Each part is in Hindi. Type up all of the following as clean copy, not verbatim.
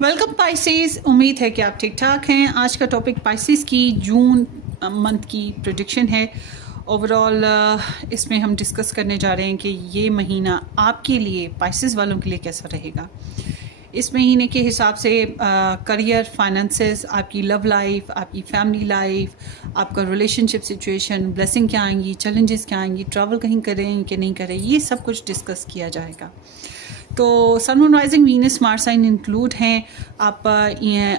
Welcome Pisces. उम्मीद है कि आप ठीक ठाक हैं। आज का टॉपिक पाइसेस की जून मंथ की प्रेडिक्शन है। ओवरऑल इसमें हम डिस्कस करने जा रहे हैं कि ये महीना आपके लिए, पाइसेस वालों के लिए कैसा रहेगा। इस महीने के हिसाब से करियर, फाइनेंसेस, आपकी लव लाइफ, आपकी फैमिली लाइफ, आपका रिलेशनशिप सिचुएशन, ब्लेसिंग क्या आएंगी, चैलेंजेस क्या आएंगी, ट्रैवल कहीं करें कि नहीं करें, ये सब कुछ डिस्कस किया जाएगा। तो sun moon rising Venus Mars sign include हैं। आप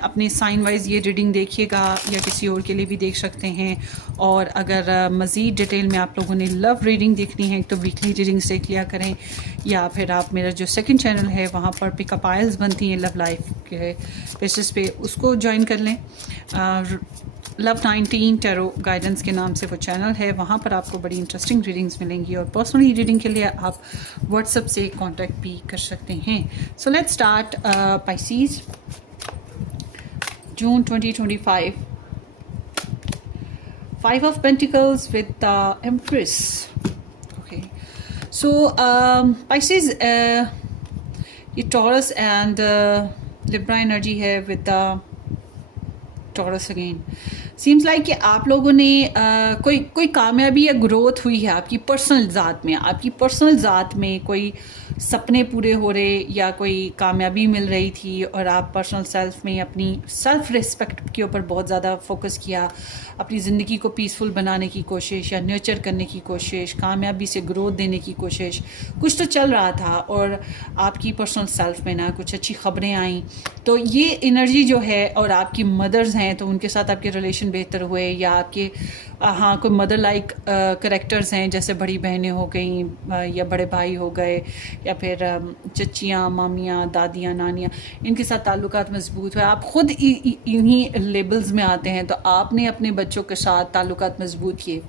अपने साइन वाइज ये रीडिंग देखिएगा या किसी और के लिए भी देख सकते हैं। और अगर मज़ीद डिटेल में आप लोगों ने लव रीडिंग देखनी है तो वीकली रीडिंग्स देख लिया करें, या फिर आप मेरा जो सेकंड चैनल है वहाँ पर पिकअप आयल्स बनती हैं लव लाइफ के बेसिस पे, उसको ज्वाइन कर लें। लव 19 टैरो गाइडेंस के नाम से वो चैनल है, वहाँ पर आपको बड़ी इंटरेस्टिंग रीडिंग्स मिलेंगी। और पर्सनली रीडिंग के लिए आप व्हाट्सएप से कांटेक्ट भी कर सकते हैं। So let's start Pisces June 2025। 5 of Pentacles with the Empress. Okay, so Pisces, ये Taurus and Libra energy है with the Taurus again. Seems like कि आप लोगों ने कोई कामयाबी या ग्रोथ हुई है आपकी पर्सनल ज़ात में। आपकी पर्सनल ज़ात में कोई सपने पूरे हो रहे या कोई कामयाबी मिल रही थी, और आप पर्सनल सेल्फ में अपनी सेल्फ रिस्पेक्ट के ऊपर बहुत ज़्यादा फोकस किया, अपनी ज़िंदगी को पीसफुल बनाने की कोशिश या नर्चर करने की कोशिश, कामयाबी से ग्रोथ देने की कोशिश, कुछ तो चल रहा था और आपकी पर्सनल सेल्फ में ना कुछ अच्छी खबरें आई। तो ये एनर्जी जो है, और आपकी मदर्स हैं तो उनके साथ आपके रिलेशन बेहतर हुए, या आपके हाँ कोई मदर लाइक करेक्टर्स हैं, जैसे बड़ी बहनें हो गई या बड़े भाई हो गए, या फिर चचियाँ, मामियाँ, दादियाँ, नानियाँ, इनके साथ ताल्लुकात मजबूत हुए। आप खुद इन्हीं लेबल्स में आते हैं, तो आपने अपने बच्चों के साथ ताल्लुकात मजबूत किए।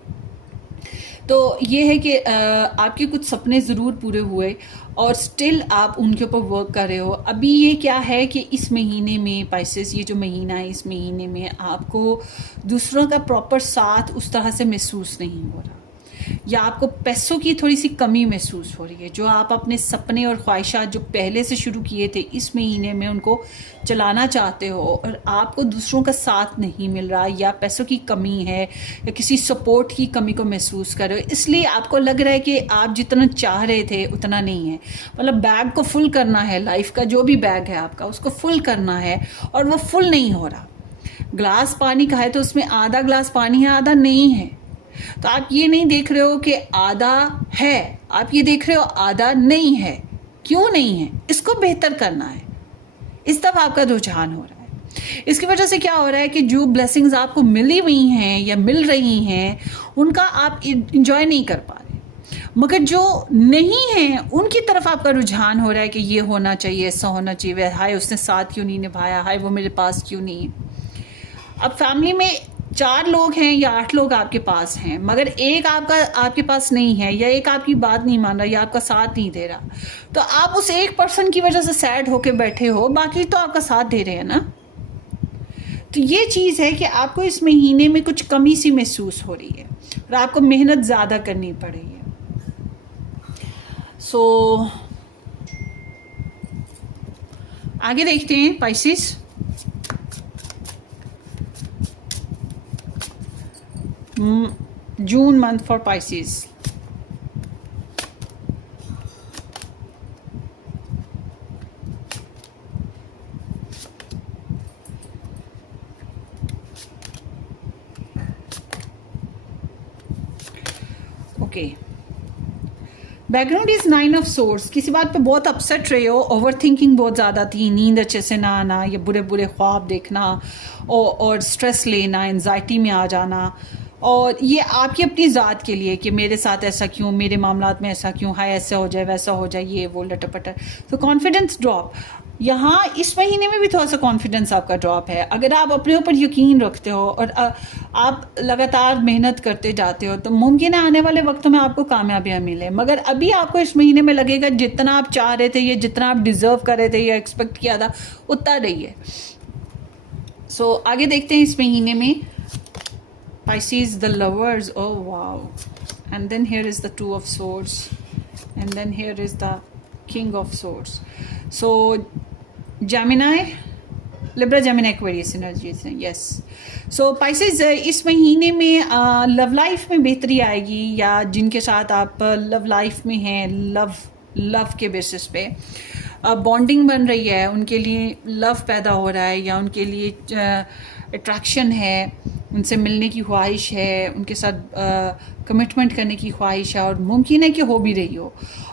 तो ये है कि आपके कुछ सपने ज़रूर पूरे हुए और स्टिल आप उनके ऊपर वर्क कर रहे हो। अभी ये क्या है कि इस महीने में पाइसेस, ये जो महीना है, इस महीने में आपको दूसरों का प्रॉपर साथ उस तरह से महसूस नहीं हो रहा, या आपको पैसों की थोड़ी सी कमी महसूस हो रही है। जो आप अपने सपने और ख्वाहिशात जो पहले से शुरू किए थे इस महीने में उनको चलाना चाहते हो, और आपको दूसरों का साथ नहीं मिल रहा, या पैसों की कमी है, या किसी सपोर्ट की कमी को महसूस कर रहे हो। इसलिए आपको लग रहा है कि आप जितना चाह रहे थे उतना नहीं है। मतलब बैग को फुल करना है, लाइफ का जो भी बैग है आपका उसको फुल करना है, और वो फुल नहीं हो रहा। ग्लास पानी का है तो उसमें आधा ग्लास पानी है, आधा नहीं है। तो आप ये नहीं देख रहे हो कि आधा है, आप ये देख रहे हो आधा नहीं है। क्यों नहीं है? इसको बेहतर करना है। इस तरफ आपका रुझान हो रहा है। इसकी वजह से क्या हो रहा है कि जो ब्लेसिंग्स आपको मिली हुई हैं या मिल रही हैं उनका आप इंजॉय नहीं कर पा रहे, मगर जो नहीं है उनकी तरफ आपका रुझान हो रहा है कि ये होना चाहिए, ऐसा होना चाहिए, हाय उसने साथ क्यों नहीं निभाया, हाय वो मेरे पास क्यों नहीं है। अब फैमिली में 4 लोग हैं या 8 लोग आपके पास हैं, मगर एक आपके पास नहीं है, या एक आपकी बात नहीं मान रहा, या आपका साथ नहीं दे रहा, तो आप उस एक पर्सन की वजह से सैड होके बैठे हो, बाकी तो आपका साथ दे रहे हैं ना। तो ये चीज़ है कि आपको इस महीने में कुछ कमी सी महसूस हो रही है और आपको मेहनत ज़्यादा करनी पड़ रही है। सो आगे देखते हैं Pisces. June month for Pisces. Okay, background is 9 of source. किसी बात पे बहुत अपसेट रहे हो, ओवर थिंकिंग बहुत ज़्यादा थी, नींद अच्छे से ना आना, या बुरे बुरे ख्वाब देखना, और स्ट्रेस लेना, एंजाइटी में आ जाना। और ये आपकी अपनी ज़ात के लिए कि मेरे साथ ऐसा क्यों, मेरे मामलात में ऐसा क्यों, हाय ऐसा हो जाए वैसा हो जाए, ये वो लटपटर। तो कॉन्फिडेंस ड्रॉप यहाँ इस महीने में भी थोड़ा सा कॉन्फिडेंस आपका ड्रॉप है। अगर आप अपने ऊपर यकीन रखते हो और आप लगातार मेहनत करते जाते हो तो मुमकिन है आने वाले वक्तों में आपको कामयाबियाँ मिले, मगर अभी आपको इस महीने में लगेगा जितना आप चाह रहे थे या जितना आप डिज़र्व कर रहे थे या एक्सपेक्ट किया था उतना नहीं है। सो आगे देखते हैं इस महीने में Pisces, the lovers. Oh wow. And then here is the 2 of swords, and then here is the King of Swords. So Gemini, Libra Gemini Aquarius energies हैं, यस। सो पाइसेस, इस महीने में लव लाइफ में बेहतरी आएगी, या जिनके साथ आप लव लाइफ में हैं, लव के बेसिस पे बॉन्डिंग बन रही है, उनके लिए लव पैदा हो रहा है, या उनके लिए अट्रैक्शन है, उनसे मिलने की ख्वाहिश है, उनके साथ कमिटमेंट करने की ख्वाहिश है, और मुमकिन है कि हो भी रही हो।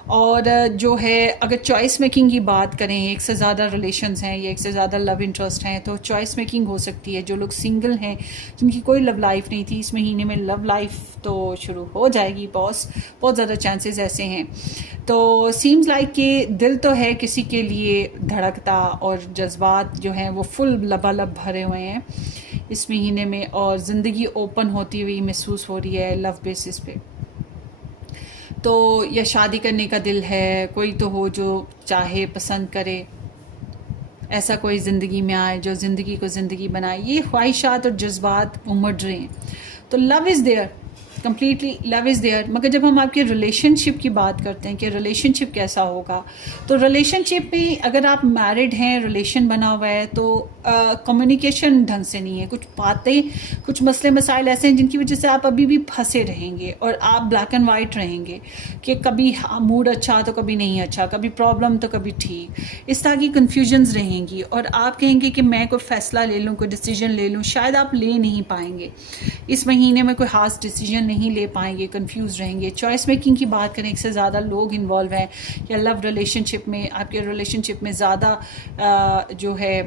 और जो है, अगर चॉइस मेकिंग की बात करें, एक से ज़्यादा रिलेशंस हैं या एक से ज़्यादा लव इंटरेस्ट हैं, तो चॉइस मेकिंग हो सकती है। जो लोग सिंगल हैं, जिनकी कोई लव लाइफ नहीं थी, इस महीने में लव लाइफ तो शुरू हो जाएगी, बहुत ज़्यादा चांसेस ऐसे हैं। तो सीम्स लाइक कि दिल तो है किसी के लिए धड़कता, और जज्बात जो हैं वो फुल लबालब भरे हुए हैं इस महीने में, और ज़िंदगी ओपन होती हुई महसूस हो रही है लव बेसिस पे। तो या शादी करने का दिल है, कोई तो हो जो चाहे, पसंद करे, ऐसा कोई ज़िंदगी में आए जो ज़िंदगी को ज़िंदगी बनाए, ये ख्वाहिशात और जज्बात उमड़ रहे हैं। तो love is there, completely love is there. मगर जब हम आपके रिलेशनशिप की बात करते हैं कि रिलेशनशिप कैसा होगा, तो रिलेशनशिप में अगर आप मैरिड हैं, रिलेशन बना हुआ है, तो कम्युनिकेशन ढंग से नहीं है, कुछ बातें, कुछ मसले मसाइल ऐसे हैं जिनकी वजह से आप अभी भी फंसे रहेंगे, और आप ब्लैक एंड वाइट रहेंगे कि कभी मूड अच्छा तो कभी नहीं अच्छा, कभी प्रॉब्लम तो कभी ठीक, इस तरह की कन्फ्यूजन्स रहेंगी। और आप कहेंगे कि मैं कोई फ़ैसला ले लूँ, कोई डिसीजन ले लूँ, शायद आप ले नहीं पाएंगे इस महीने में, कोई खास डिसीजन नहीं ले पाएंगे, कंफ्यूज रहेंगे। चॉइस मेकिंग की बात करें, एक से ज़्यादा लोग इन्वॉल्व हैं, या लव रिलेशनशिप में, आपके रिलेशनशिप में ज़्यादा जो है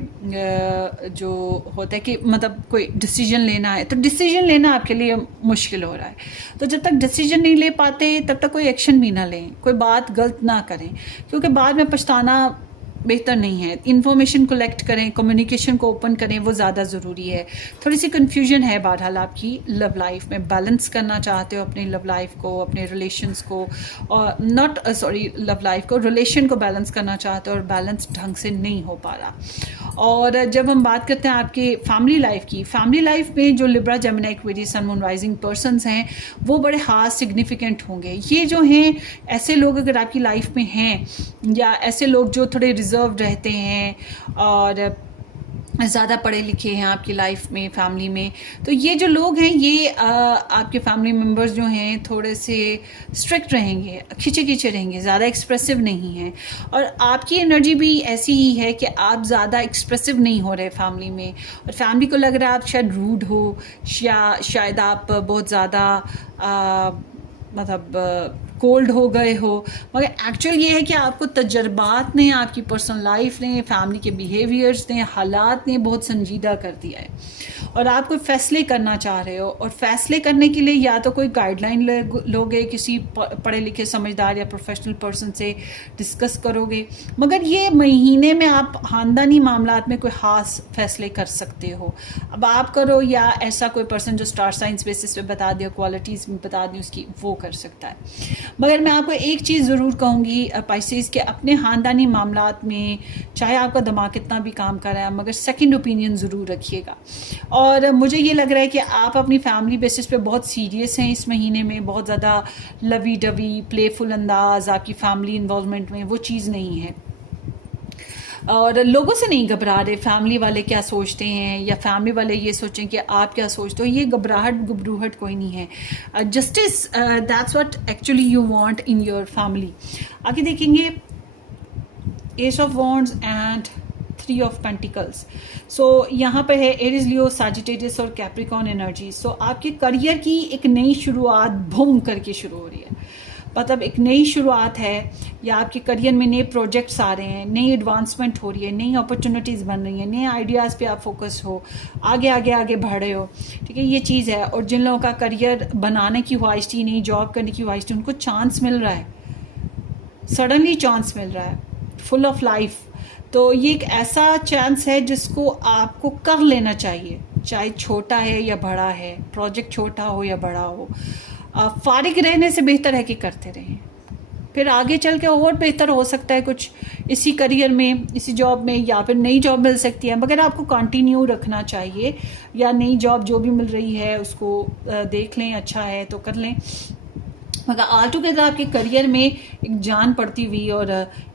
जो होता है कि मतलब कोई डिसीजन लेना है, तो डिसीजन लेना आपके लिए मुश्किल हो रहा है। तो जब तक डिसीजन नहीं ले पाते, तब तक कोई एक्शन भी ना लें, कोई बात गलत ना करें, क्योंकि बाद में पछताना बेहतर नहीं है। इन्फॉर्मेशन कलेक्ट करें, कम्युनिकेशन को ओपन करें, वो ज़्यादा ज़रूरी है। थोड़ी सी कन्फ्यूजन है बहरहाल आपकी लव लाइफ में, बैलेंस करना चाहते हो अपनी लव लाइफ को, अपने रिलेशंस को, और लव लाइफ को, रिलेशन को बैलेंस करना चाहते हो, और बैलेंस ढंग से नहीं हो पा रहा। और जब हम बात करते हैं आपके फैमिली लाइफ की, फैमिली लाइफ में जो Libra Gemini Aquarius sun moon rising persons हैं, वो बड़े खास सिग्निफिकेंट होंगे। ये जो हैं, ऐसे लोग अगर आपकी लाइफ में हैं, या ऐसे लोग जो थोड़े रिजर्व रहते हैं और ज़्यादा पढ़े लिखे हैं आपकी लाइफ में, फैमिली में, तो ये जो लोग हैं, ये आपके फैमिली मेम्बर्स जो हैं, थोड़े से स्ट्रिक्ट रहेंगे, खिंचे खिंचे रहेंगे, ज़्यादा एक्सप्रेसिव नहीं हैं। और आपकी एनर्जी भी ऐसी ही है कि आप ज़्यादा एक्सप्रेसिव नहीं हो रहे फैमिली में, और फैमिली को लग रहा है आप शायद रूड हो, या शायद आप बहुत ज़्यादा मतलब कोल्ड हो गए हो। मगर एक्चुअल ये है कि आपको तजर्बात ने, आपकी पर्सनल लाइफ ने, फैमिली के बिहेवियर्स ने, हालात ने बहुत संजीदा कर दिया है, और आप कोई फ़ैसले करना चाह रहे हो। और फ़ैसले करने के लिए या तो कोई गाइडलाइन लोगे, किसी पढ़े लिखे समझदार या प्रोफेशनल पर्सन से डिस्कस करोगे। मगर ये महीने में आप ख़ानदानी मामलात में कोई ख़ास फ़ैसले कर सकते हो। अब आप करो, या ऐसा कोई पर्सन जो स्टार साइंस बेसिस पे बता दिया, क्वालिटीज़ में बता दी उसकी, वो कर सकता है। मगर मैं आपको एक चीज़ ज़रूर कहूँगी पाइसेस, के अपने ख़ानदानी मामलात में, चाहे आपका दिमाग कितना भी काम कर रहा है, मगर सेकंड ओपिनियन ज़रूर रखिएगा। और मुझे ये लग रहा है कि आप अपनी फैमिली बेसिस पे बहुत सीरियस हैं इस महीने में, बहुत ज़्यादा लवी डवी प्लेफुल अंदाज आपकी फैमिली इन्वॉल्वमेंट में, वो चीज़ नहीं है। और लोगों से नहीं घबरा रहे, फैमिली वाले क्या सोचते हैं, या फैमिली वाले ये सोचें कि आप क्या सोचते हो, ये घबराहट कोई नहीं है। Justice, that's what actually you want in your family. आगे देखेंगे ace of wands and 3 of pentacles. So यहाँ पर है एरीज, लियो, सैजिटेरियस और कैप्रिकॉर्न एनर्जी। सो आपके करियर की एक नई शुरुआत बूम करके शुरू हो रही है, मतलब एक नई शुरुआत है, या आपके करियर में नए प्रोजेक्ट्स आ रहे हैं, नई एडवांसमेंट हो रही है, नई अपॉर्चुनिटीज़ बन रही हैं, नए आइडियाज़ पे आप फोकस हो, आगे बढ़ रहे हो, ठीक है, ये चीज़ है। और जिन लोगों का करियर बनाने की ख्वाहिश थी, नई जॉब करने की ख्वाहिश थी, उनको चांस मिल रहा है, सडनली चांस मिल रहा है, फुल ऑफ लाइफ। तो ये एक ऐसा चांस है जिसको आपको कर लेना चाहिए, चाहे छोटा है या बड़ा है, प्रोजेक्ट छोटा हो या बड़ा हो। फारिग रहने से बेहतर है कि करते रहें, फिर आगे चल के और बेहतर हो सकता है कुछ इसी करियर में, इसी जॉब में, या फिर नई जॉब मिल सकती है, मगर आपको कंटिन्यू रखना चाहिए, या नई जॉब जो भी मिल रही है उसको देख लें, अच्छा है तो कर लें। मगर ऑल टुगेदर आपके करियर में एक जान पड़ती हुई और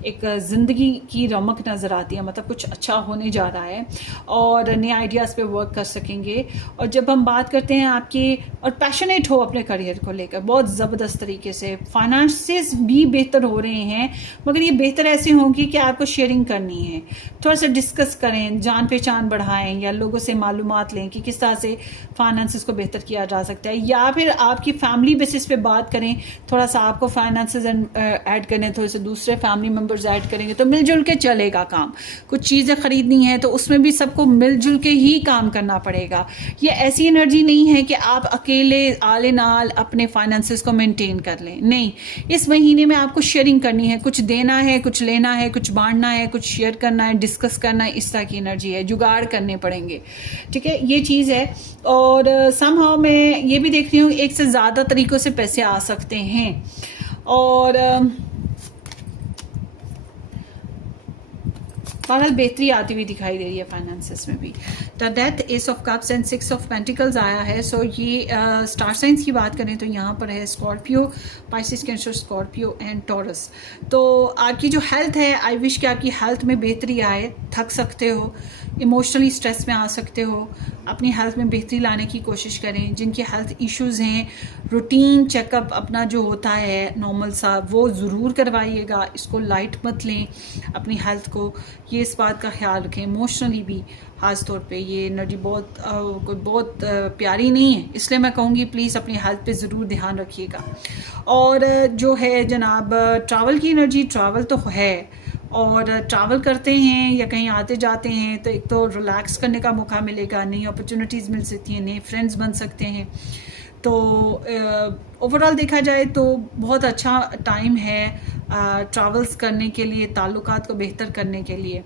एक ज़िंदगी की रमक नज़र आती है, मतलब कुछ अच्छा होने जा रहा है और नए आइडियाज़ पे वर्क कर सकेंगे। और जब हम बात करते हैं आपके और पैशनेट हो अपने करियर को लेकर बहुत ज़बरदस्त तरीके से, फाइनेंसेस भी बेहतर हो रहे हैं, मगर ये बेहतर ऐसे होंगी कि आपको शेयरिंग करनी है, थोड़ा सा डिस्कस करें, जान पहचान बढ़ाएं या लोगों से मालूमात लें कि किस तरह से फाइनेंसेस को बेहतर किया जा सकता है, या फिर आपकी फैमिली बेसिस पे बात करें, थोड़ा सा आपको फाइनेंसेस ऐड करने, थोड़े से दूसरे फैमिली मेम्बर्स ऐड करेंगे तो मिलजुल के चलेगा काम। कुछ चीज़ें खरीदनी है तो उसमें भी सबको मिलजुल के ही काम करना पड़ेगा। ये ऐसी एनर्जी नहीं है कि आप अकेले आले नाल अपने फाइनेंसेस को मेंटेन कर लें, नहीं, इस महीने में आपको शेयरिंग करनी है, कुछ देना है, कुछ लेना है, कुछ बांटना है, कुछ शेयर करना है, डिस्कस करना है, इस तरह की एनर्जी है, जुगाड़ करने पड़ेंगे, ठीक है, ये चीज़ है। और समहाउ मैं ये भी देख रही हूँ एक से ज़्यादा तरीक़ों से पैसे आ सकते हैं और बहरहाल बेहतरी आती हुई दिखाई दे रही है फाइनेंसेस में भी। The death, S of cups and 6 of pentacles आया है। सो ये स्टार साइंस की बात करें तो यहाँ पर है Scorpio, Pisces, cancer, Scorpio and taurus. तो आपकी जो हेल्थ है, आई विश कि आपकी हेल्थ में बेहतरी आए। थक सकते हो, इमोशनली स्ट्रेस में आ सकते हो, अपनी हेल्थ में बेहतरी लाने की कोशिश करें। जिनके हेल्थ इश्यूज़ हैं, रूटीन चेकअप अपना जो होता है नॉर्मल सा, वो ज़रूर करवाइएगा। इसको लाइट मत लें अपनी हेल्थ को, ये इस बात का ख्याल रखें। इमोशनली भी ख़ास तौर पे ये एनर्जी बहुत प्यारी नहीं है, इसलिए मैं कहूँगी प्लीज़ अपनी हेल्थ पे ज़रूर ध्यान रखिएगा। और जो है जनाब ट्रैवल की एनर्जी, ट्रैवल तो है और ट्रैवल करते हैं या कहीं आते जाते हैं तो एक तो रिलैक्स करने का मौका मिलेगा, नई अपॉर्चुनिटीज़ मिल सकती हैं, नए फ्रेंड्स बन सकते हैं। तो ओवरऑल देखा जाए तो बहुत अच्छा टाइम है ट्रैवल्स करने के लिए, ताल्लुकात को बेहतर करने के लिए।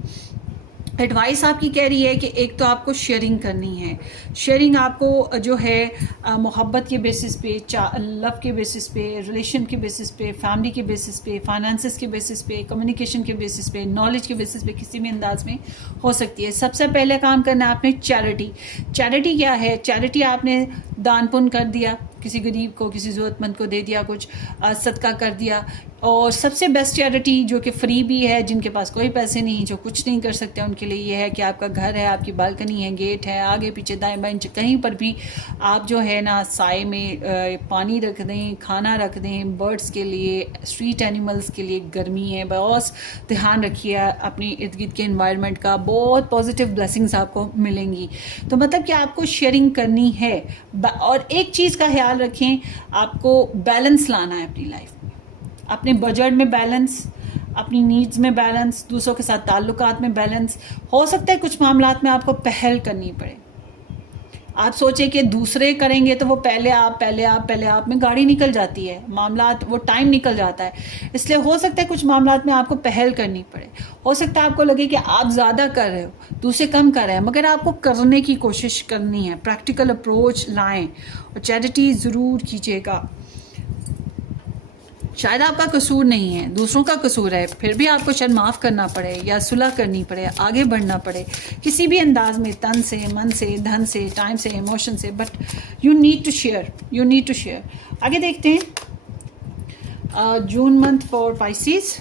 एडवाइस आपकी कह रही है कि एक तो आपको शेयरिंग करनी है। शेयरिंग आपको जो है मोहब्बत के बेसिस पे, लव के बेसिस पे, रिलेशन के बेसिस पे, फैमिली के बेसिस पे, फाइनेंसेस के बेसिस पे, कम्युनिकेशन के बेसिस पे, नॉलेज के बेसिस पे किसी भी अंदाज में हो सकती है। सबसे पहले काम करना है आपने चैरिटी। चैरिटी क्या है? चैरिटी आपने दान पुण्य कर दिया, किसी गरीब को, किसी ज़रूरतमंद को दे दिया, कुछ सदका कर दिया। और सबसे बेस्ट चैरिटी जो कि फ्री भी है, जिनके पास कोई पैसे नहीं, जो कुछ नहीं कर सकते, उनके लिए ये है कि आपका घर है, आपकी बालकनी है, गेट है, आगे पीछे दाएं बाएं कहीं पर भी आप जो है ना साए में पानी रख दें, खाना रख दें, बर्ड्स के लिए, स्ट्रीट एनिमल्स के लिए। गर्मी है, बस ध्यान रखिए अपनी इर्द गिर्द के एनवायरनमेंट का, बहुत पॉजिटिव ब्लेसिंग्स आपको मिलेंगी। तो मतलब कि आपको शेयरिंग करनी है। और एक चीज़ का ख्याल रखें, आपको बैलेंस लाना है अपनी लाइफ में, अपने बजट में बैलेंस, अपनी नीड्स में बैलेंस, दूसरों के साथ ताल्लुकात में बैलेंस। हो सकता है कुछ मामलात में आपको पहल करनी पड़े। आप सोचें कि दूसरे करेंगे तो वो पहले आप में गाड़ी निकल जाती है, मामलात वो टाइम निकल जाता है। इसलिए हो सकता है कुछ मामलात में आपको पहल करनी पड़े। हो सकता है आपको लगे कि आप ज़्यादा कर रहे हो, दूसरे कम कर रहे हैं, मगर आपको करने की कोशिश करनी है। प्रैक्टिकल अप्रोच लाएं और चैरिटी ज़रूर कीजिएगा। शायद आपका कसूर नहीं है, दूसरों का कसूर है, फिर भी आपको शायद माफ़ करना पड़े या सुलह करनी पड़े, आगे बढ़ना पड़े किसी भी अंदाज में, तन से, मन से, धन से, टाइम से, इमोशन से। But you need to share. आगे देखते हैं June month for Pisces.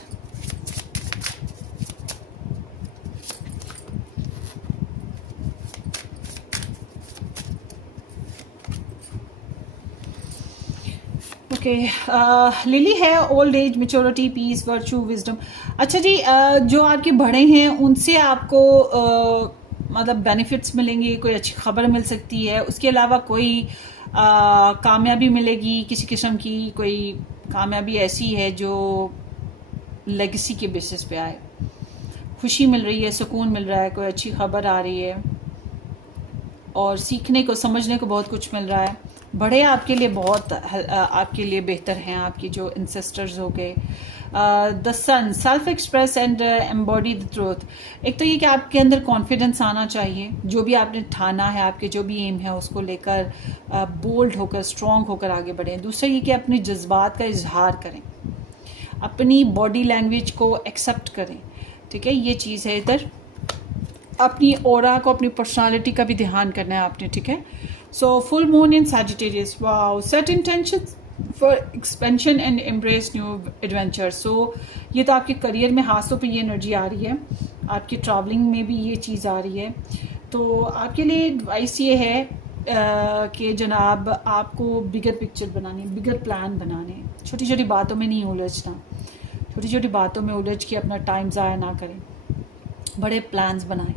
Okay, lily है old age, maturity, peace, virtue, wisdom. अच्छा जी, जो आपके बड़े हैं उनसे आपको मतलब बेनिफिट्स मिलेंगे, कोई अच्छी खबर मिल सकती है। उसके अलावा कोई कामयाबी मिलेगी, किसी किस्म की कोई कामयाबी ऐसी है जो लेगेसी के बेसिस पे आए। खुशी मिल रही है, सुकून मिल रहा है, कोई अच्छी खबर आ रही है और सीखने को, समझने को बहुत कुछ मिल रहा है। बड़े आपके लिए बहुत आपके लिए बेहतर हैं, आपकी जो इंसेस्टर्स हो गए। The sun, self express and embody the truth. एक तो ये कि आपके अंदर कॉन्फिडेंस आना चाहिए, जो भी आपने ठाना है, आपके जो भी एम है उसको लेकर बोल्ड होकर, स्ट्रॉन्ग होकर आगे बढ़ें। दूसरा ये कि अपने जज्बात का इजहार करें, अपनी बॉडी लैंग्वेज को एक्सेप्ट करें, ठीक है, ये चीज़ है इधर। अपनी ऑरा को, अपनी पर्सनालिटी का भी ध्यान करना है आपने, ठीक है। So full moon in Sagittarius, wow, set intentions for expansion and embrace new adventure. So ये तो आपके करियर में खासतौर पर ये एनर्जी आ रही है, आपकी ट्रैवलिंग में भी ये चीज़ आ रही है। तो आपके लिए एडवाइस ये है कि जनाब आपको बिगर पिक्चर बनानी, बिगर प्लान बनाने, छोटी छोटी बातों में नहीं उलझना, छोटी छोटी बातों में उलझ के अपना टाइम ज़ाया ना करें, बड़े प्लान्स बनाएं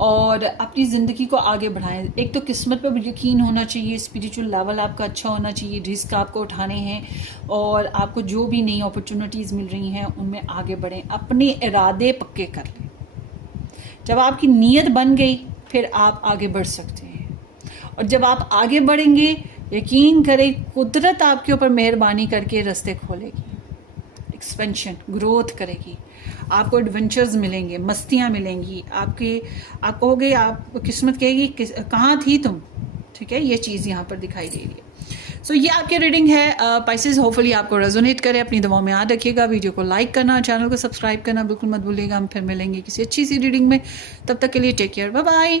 और अपनी ज़िंदगी को आगे बढ़ाएं। एक तो किस्मत पर यकीन होना चाहिए, स्पिरिचुअल लेवल आपका अच्छा होना चाहिए, रिस्क आपको उठाने हैं और आपको जो भी नई अपॉर्चुनिटीज़ मिल रही हैं उनमें आगे बढ़ें, अपने इरादे पक्के कर लें। जब आपकी नीयत बन गई फिर आप आगे बढ़ सकते हैं, और जब आप आगे बढ़ेंगे यकीन करें कुदरत आपके ऊपर मेहरबानी करके रास्ते खोलेगी, एक्सपेंशन ग्रोथ करेगी, आपको एडवेंचर्स मिलेंगे, मस्तियाँ मिलेंगी, आप कहोगे, आप किस्मत कहेगी कहाँ थी तुम, ठीक है, ये चीज़ यहाँ पर दिखाई दे रही है। सो ये आपकी रीडिंग है पाइसेस, होपफुली आपको रेजोनेट करे। अपनी दवाओं में याद रखिएगा, वीडियो को लाइक करना, चैनल को सब्सक्राइब करना बिल्कुल मत भूलिएगा। हम फिर मिलेंगे किसी अच्छी सी रीडिंग में, तब तक के लिए टेक केयर, बाय बाय।